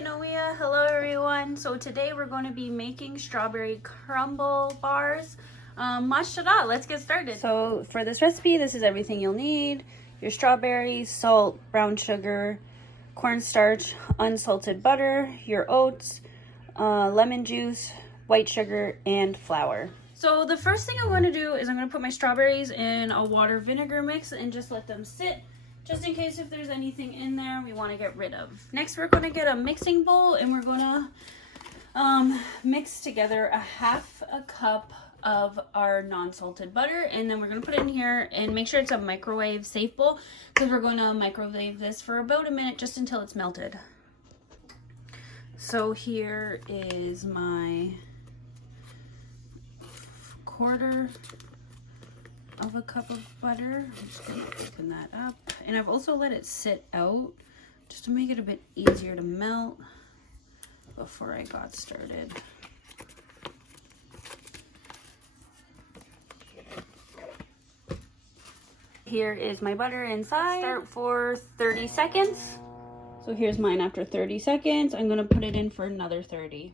Kanoia. Hello everyone. So today we're going to be making strawberry crumble bars. Mashallah, let's get started. So for this recipe, this is everything you'll need. Your strawberries, salt, brown sugar, cornstarch, unsalted butter, your oats, lemon juice, white sugar, and flour. So the first thing I'm going to do is I'm going to put my strawberries in a water vinegar mix and just let them sit, just in case if there's anything in there we want to get rid of. Next, we're going to get a mixing bowl and we're going to mix together a half a cup of our non-salted butter, and then we're going to put it in here and make sure it's a microwave safe bowl, because we're going to microwave this for about a minute just until it's melted. So here is my quarter of a cup of butter. I'm just going to open that up, and I've also let it sit out just to make it a bit easier to melt before I got started. Here is my butter inside. Start for 30 seconds. So here's mine after 30 seconds. I'm going to put it in for another 30.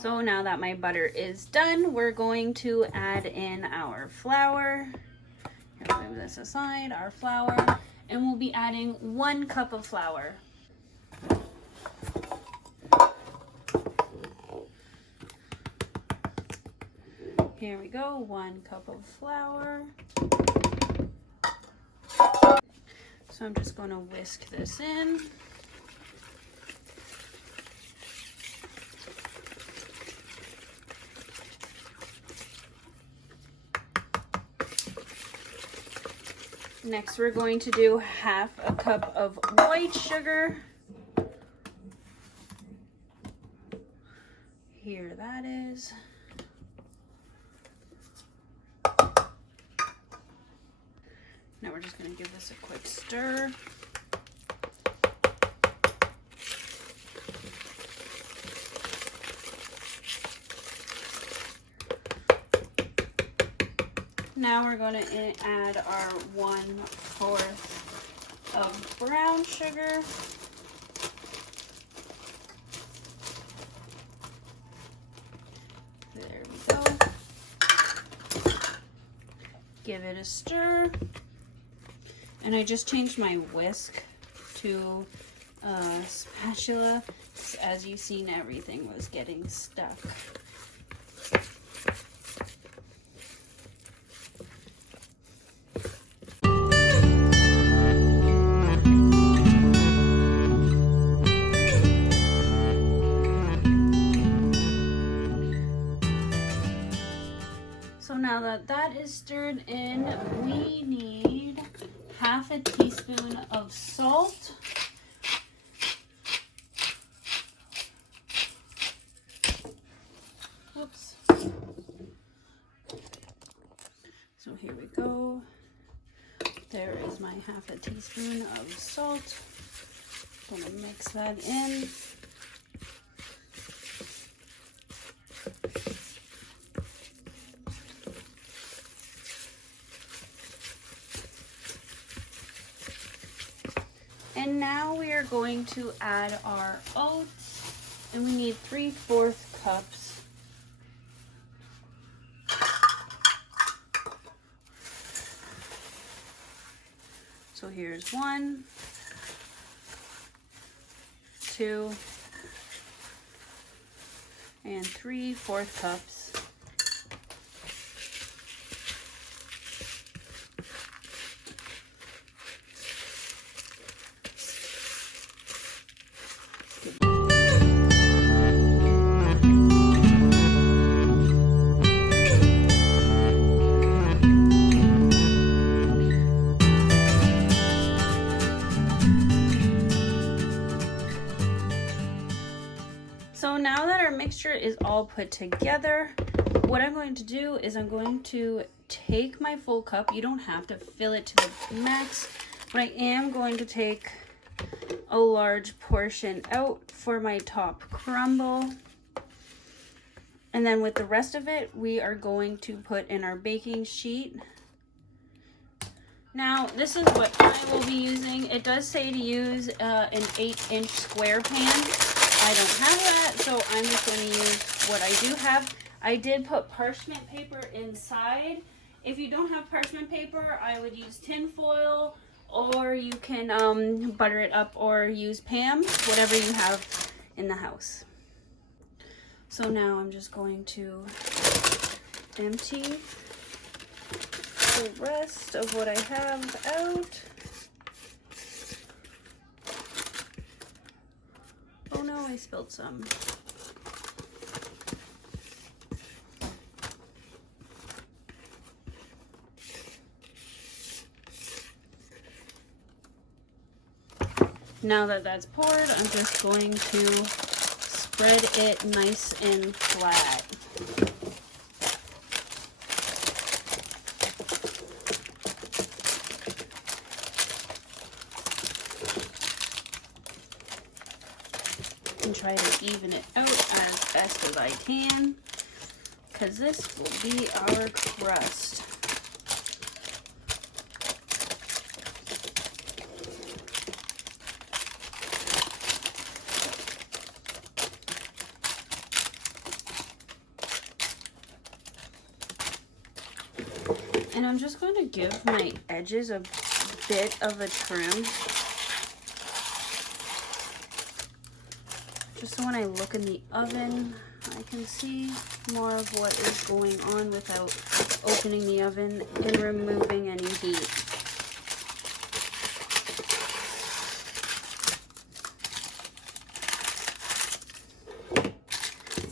So now that my butter is done, we're going to add in our flour. Here, move this aside, our flour, and we'll be adding 1 cup of flour. Here we go, 1 cup of flour. So I'm just going to whisk this in. Next, we're going to do half a cup of white sugar. Here that is. Now we're just going to give this a quick stir. Now we're going to add our 1/4 of brown sugar. There we go. Give it a stir. And I just changed my whisk to a spatula. As you've seen, everything was getting stuck. So now that that is stirred in, we need half a teaspoon of salt. Oops. So here we go. There is my half a teaspoon of salt. I'm gonna mix that in. And now we are going to add our oats, and we need 3/4 cups. So here's 1, 2, and 3/4 cups. So now that our mixture is all put together, what I'm going to do is I'm going to take my full cup. You don't have to fill it to the max, but I am going to take a large portion out for my top crumble. And then with the rest of it, we are going to put in our baking sheet Now, this is what I will be using. It does say to use an 8-inch square pan. I don't have that, so I'm just going to use what I do have. I did put parchment paper inside. If you don't have parchment paper, I would use tin foil, or you can butter it up or use Pam, whatever you have in the house. So now I'm just going to empty the rest of what I have out. Oh no, I spilled some. Now that that's poured, I'm just going to spread it nice and flat. And try to even it out as best as I can, because this will be our crust. And I'm just going to give my edges a bit of a trim, just so when I look in the oven, I can see more of what is going on without opening the oven and removing any heat.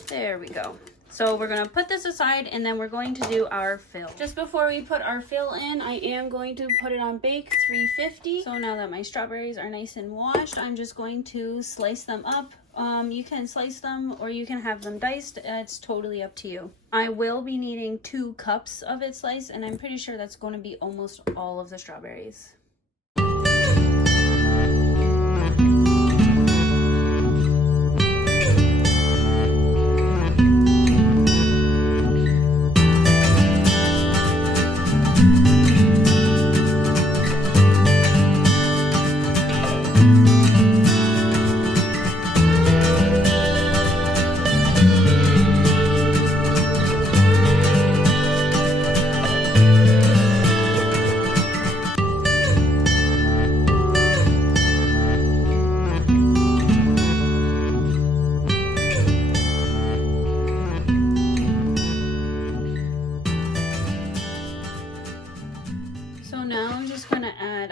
There we go. So we're gonna put this aside and then we're going to do our fill. Just before we put our fill in, I am going to put it on bake 350. So now that my strawberries are nice and washed, I'm just going to slice them up. You can slice them or you can have them diced. It's totally up to you. I will be needing 2 cups of it sliced, and I'm pretty sure that's going to be almost all of the strawberries.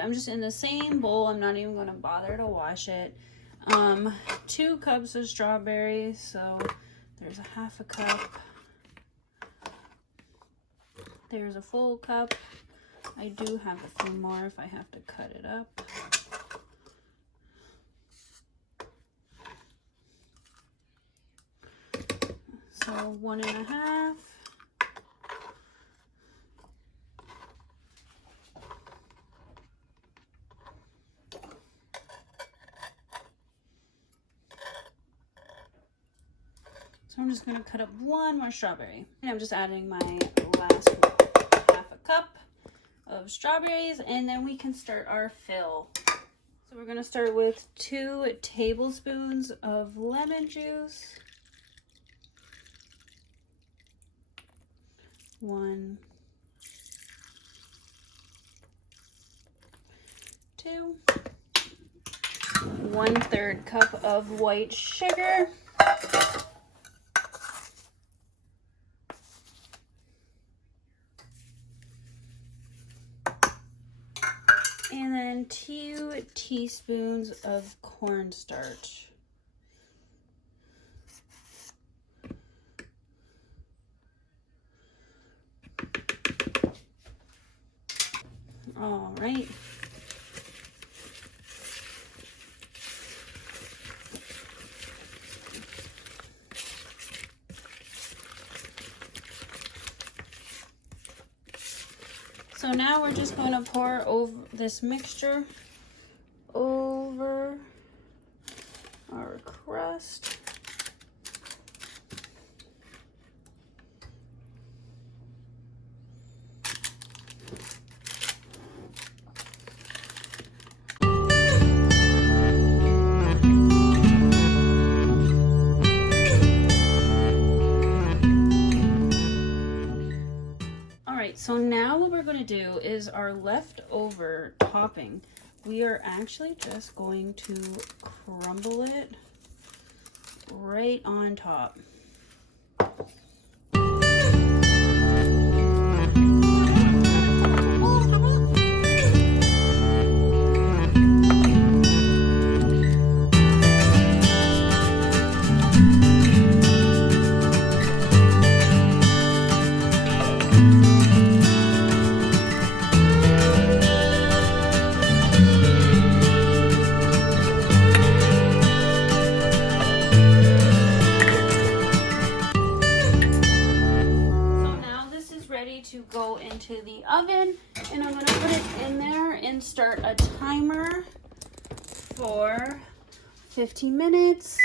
I'm just in the same bowl. I'm not even going to bother to wash it. 2 cups of strawberries, so there's a half a cup. There's a full cup. I do have a few more if I have to cut it up. So 1.5. So I'm just going to cut up 1 more strawberry. And I'm just adding my last half a cup of strawberries, and then we can start our fill. So we're going to start with 2 tablespoons of lemon juice. 1, 2, 1/3 cup of white sugar. And then 2 teaspoons of cornstarch. All right. So now we're just going to pour over this mixture over our crust. right, so now what we're going to do is our leftover topping. We are actually just going to crumble it right on top. To go into the oven, and I'm going to put it in there and start a timer for 15 minutes,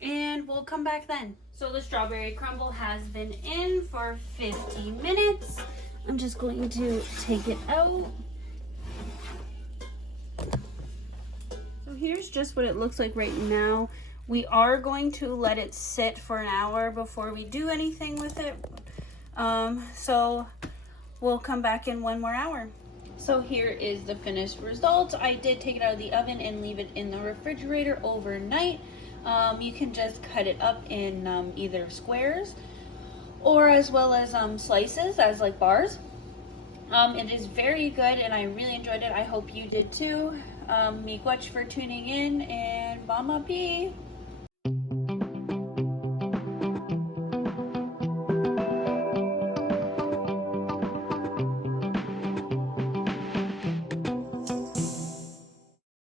and we'll come back then. So the strawberry crumble has been in for 15 minutes. I'm just going to take it out. So here's just what it looks like right now. We are going to let it sit for an hour before we do anything with it. So we'll come back in 1 more hour. So here is the finished result. I did take it out of the oven and leave it in the refrigerator overnight. You can just cut it up in either squares or as well as slices as like bars. It is very good and I really enjoyed it. I hope you did too. Miigwech for tuning in, and Bon Appetit!